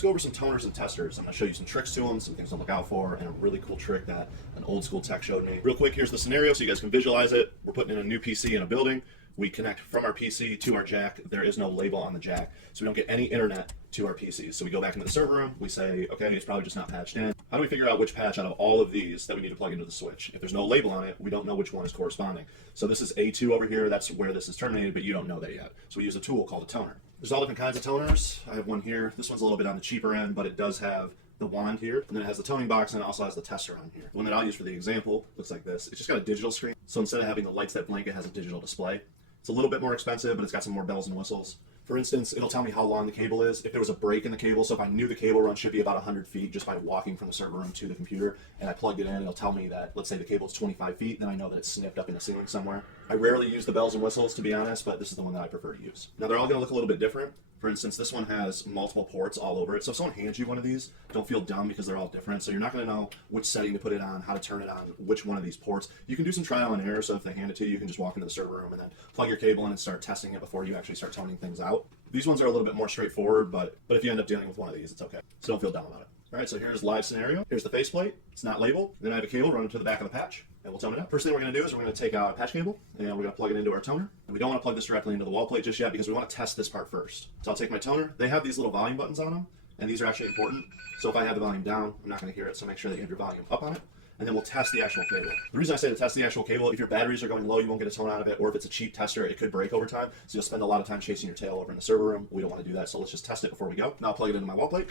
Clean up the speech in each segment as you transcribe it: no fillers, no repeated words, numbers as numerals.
Let's go over some toners and testers. I'm going to show you some tricks to them, some things to look out for, and a really cool trick that an old school tech showed me. Real quick, here's the scenario so you guys can visualize it. We're putting in a new PC in a building. We connect from our PC to our jack. There is no label on the jack, so we don't get any internet to our PCs. So we go back into the server room. We say, okay, it's probably just not patched in. How do we figure out which patch out of all of these that we need to plug into the switch? If there's no label on it, we don't know which one is corresponding. So this is A2 over here. That's where this is terminated, but you don't know that yet. So we use a tool called a toner. There's all different kinds of toners. I have one here. This one's a little bit on the cheaper end, but it does have the wand here, and then it has the toning box, and it also has the tester on here. The one that I'll use for the example looks like this. It's just got a digital screen. So instead of having the lights that blink, it has a digital display. It's a little bit more expensive, but it's got some more bells and whistles. For instance, it'll tell me how long the cable is, if there was a break in the cable. So if I knew the cable run should be about 100 feet just by walking from the server room to the computer, and I plugged it in, it'll tell me that, let's say the cable is 25 feet, then I know that it's snipped up in the ceiling somewhere. I rarely use the bells and whistles, to be honest, but this is the one that I prefer to use. Now, they're all going to look a little bit different. For instance, this one has multiple ports all over it. So if someone hands you one of these, don't feel dumb because they're all different. So you're not going to know which setting to put it on, how to turn it on, which one of these ports. You can do some trial and error. So if they hand it to you, you can just walk into the server room and then plug your cable in and start testing it before you actually start toning things out. These ones are a little bit more straightforward, but if you end up dealing with one of these, it's okay. So don't feel dumb about it. All right, so here's live scenario. Here's the faceplate. It's not labeled. Then I have a cable running to the back of the patch, and we'll tone it up. First thing we're going to do is we're going to take out a patch cable, and we're going to plug it into our toner. And we don't want to plug this directly into the wall plate just yet because we want to test this part first. So I'll take my toner. They have these little volume buttons on them, and these are actually important. So if I have the volume down, I'm not going to hear it, so make sure that you have your volume up on it. And then we'll test the actual cable. The reason I say to test the actual cable, if your batteries are going low, you won't get a tone out of it, or if it's a cheap tester, it could break over time. So you'll spend a lot of time chasing your tail over in the server room. We don't want to do that, so let's just test it before we go. Now I'll plug it into my wall plate,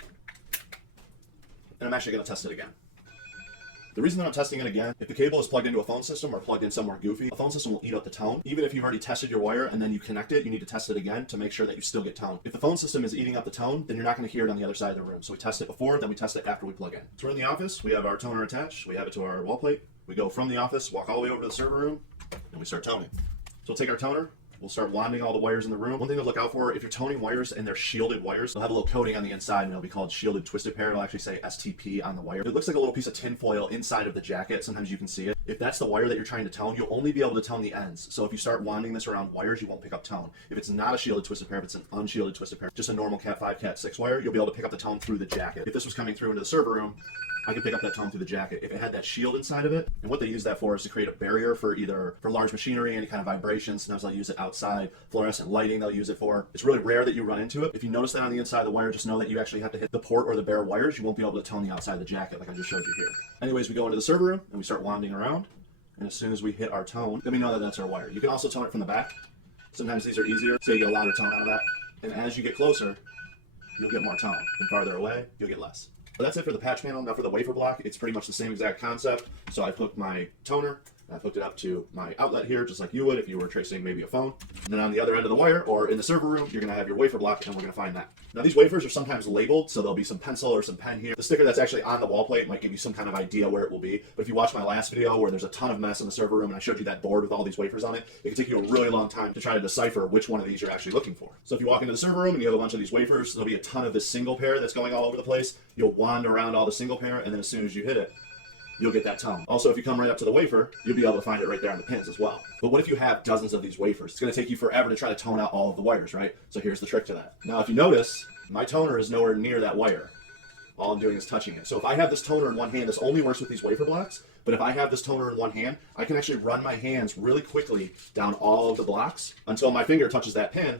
and I'm actually going to test it again. The reason that I'm testing it again, if the cable is plugged into a phone system or plugged in somewhere goofy, a phone system will eat up the tone. Even if you've already tested your wire and then you connect it, you need to test it again to make sure that you still get tone. If the phone system is eating up the tone, then you're not going to hear it on the other side of the room. So we test it before, then we test it after we plug in. So we're in the office, we have our toner attached, we have it to our wall plate. We go from the office, walk all the way over to the server room, and we start toning. So we'll take our toner, we'll start wanding all the wires in the room. One thing to look out for, if you're toning wires and they're shielded wires, they'll have a little coating on the inside and it'll be called shielded twisted pair. It'll actually say STP on the wire. It looks like a little piece of tin foil inside of the jacket. Sometimes you can see it. If that's the wire that you're trying to tone, you'll only be able to tone the ends. So if you start wanding this around wires, you won't pick up tone. If it's not a shielded twisted pair, if it's an unshielded twisted pair, just a normal Cat 5, Cat 6 wire, you'll be able to pick up the tone through the jacket. If this was coming through into the server room, I could pick up that tone through the jacket. If it had that shield inside of it, and what they use that for is to create a barrier for either for large machinery, any kind of vibration. Sometimes they'll use it outside. Fluorescent lighting they'll use it for. It's really rare that you run into it. If you notice that on the inside of the wire, just know that you actually have to hit the port or the bare wires. You won't be able to tone the outside of the jacket like I just showed you here. Anyways, we go into the server room and we start wanding around. And as soon as we hit our tone, then we know that that's our wire. You can also tone it from the back. Sometimes these are easier, so you get a louder tone out of that. And as you get closer, you'll get more tone. And farther away, you'll get less. So that's it for the patch panel. Now for the wafer block, it's pretty much the same exact concept. So I've hooked my toner, I've hooked it up to my outlet here, just like you would if you were tracing maybe a phone. And then on the other end of the wire, or in the server room, you're gonna have your wafer block, and we're gonna find that. Now these wafers are sometimes labeled, so there'll be some pencil or some pen here. The sticker that's actually on the wall plate might give you some kind of idea where it will be. But if you watch my last video where there's a ton of mess in the server room and I showed you that board with all these wafers on it, it can take you a really long time to try to decipher which one of these you're actually looking for. So if you walk into the server room and you have a bunch of these wafers, there'll be a ton of this single pair that's going all over the place. You'll wander around all the single pair, and then as soon as you hit it, you'll get that tone. Also, if you come right up to the wafer, you'll be able to find it right there on the pins as well. But what if you have dozens of these wafers? It's gonna take you forever to try to tone out all of the wires, right? So here's the trick to that. Now, if you notice, my toner is nowhere near that wire. All I'm doing is touching it. So if I have this toner in one hand, this only works with these wafer blocks, but if I have this toner in one hand, I can actually run my hands really quickly down all of the blocks until my finger touches that pin,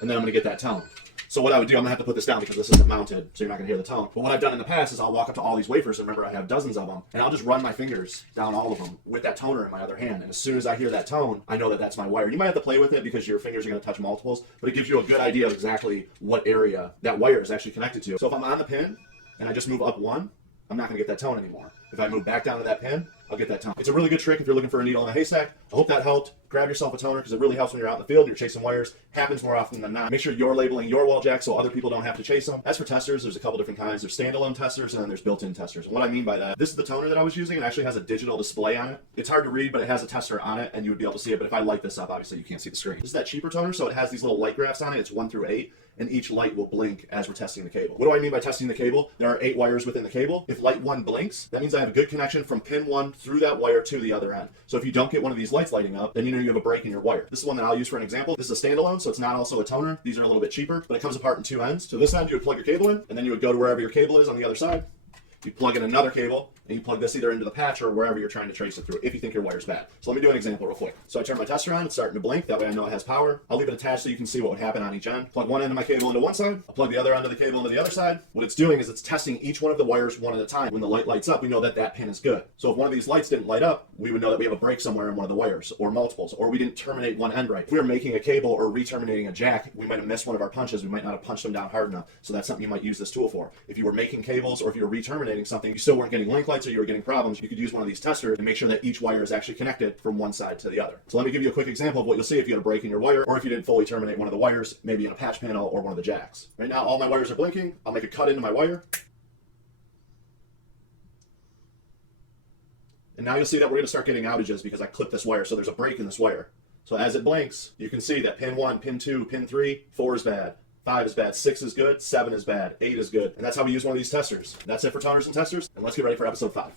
and then I'm gonna get that tone. So what I would do, I'm gonna have to put this down because this isn't mounted, so you're not gonna hear the tone. But what I've done in the past is I'll walk up to all these wafers, and remember I have dozens of them, and I'll just run my fingers down all of them with that toner in my other hand. And as soon as I hear that tone, I know that that's my wire. You might have to play with it because your fingers are gonna touch multiples, but it gives you a good idea of exactly what area that wire is actually connected to. So if I'm on the pin and I just move up one, I'm not gonna get that tone anymore. If I move back down to that pin, I'll get that tone. It's a really good trick if you're looking for a needle in a haystack. I hope that helped. Grab yourself a toner because it really helps when you're out in the field, you're chasing wires. Happens more often than not. Make sure you're labeling your wall jack so other people don't have to chase them. As for testers, there's a couple different kinds. There's standalone testers and then there's built-in testers. And what I mean by that, this is the toner that I was using. It actually has a digital display on it. It's hard to read, but it has a tester on it and you would be able to see it. But if I light this up, obviously you can't see the screen. This is that cheaper toner, so it has these little light graphs on it. It's 1 through 8. and each light will blink as we're testing the cable. What do I mean by testing the cable? There are 8 wires within the cable. If light 1 blinks, that means I have a good connection from pin 1 through that wire to the other end. So if you don't get one of these lights lighting up, then you know you have a break in your wire. This is one that I'll use for an example. This is a standalone, so it's not also a toner. These are a little bit cheaper, but it comes apart in 2 ends. So this end, you would plug your cable in, and then you would go to wherever your cable is on the other side. You plug in another cable, and you plug this either into the patch or wherever you're trying to trace it through if you think your wire's bad. So let me do an example real quick. So I turn my tester on, it's starting to blink, that way I know it has power. I'll leave it attached so you can see what would happen on each end. Plug one end of my cable into one side, I'll plug the other end of the cable into the other side. What it's doing is it's testing each one of the wires one at a time. When the light lights up, we know that that pin is good. So if one of these lights didn't light up, we would know that we have a break somewhere in one of the wires, or multiples, or we didn't terminate one end right. If we were making a cable or re-terminating a jack, we might have missed one of our punches, we might not have punched them down hard enough. So that's something you might use this tool for. If you were making cables or if you were re-terminating something, you still weren't getting link lights or you were getting problems, you could use one of these testers and make sure that each wire is actually connected from one side to the other. So let me give you a quick example of what you'll see if you had a break in your wire or if you didn't fully terminate one of the wires, maybe in a patch panel or one of the jacks. Right now all my wires are blinking. I'll make a cut into my wire. And now you'll see that we're going to start getting outages because I clipped this wire, so there's a break in this wire. So as it blinks, you can see that pin 1, pin 2, pin 3, 4 is bad. 5 is bad, 6 is good, 7 is bad, 8 is good. And that's how we use one of these testers. That's it for toners and testers, and let's get ready for episode 5.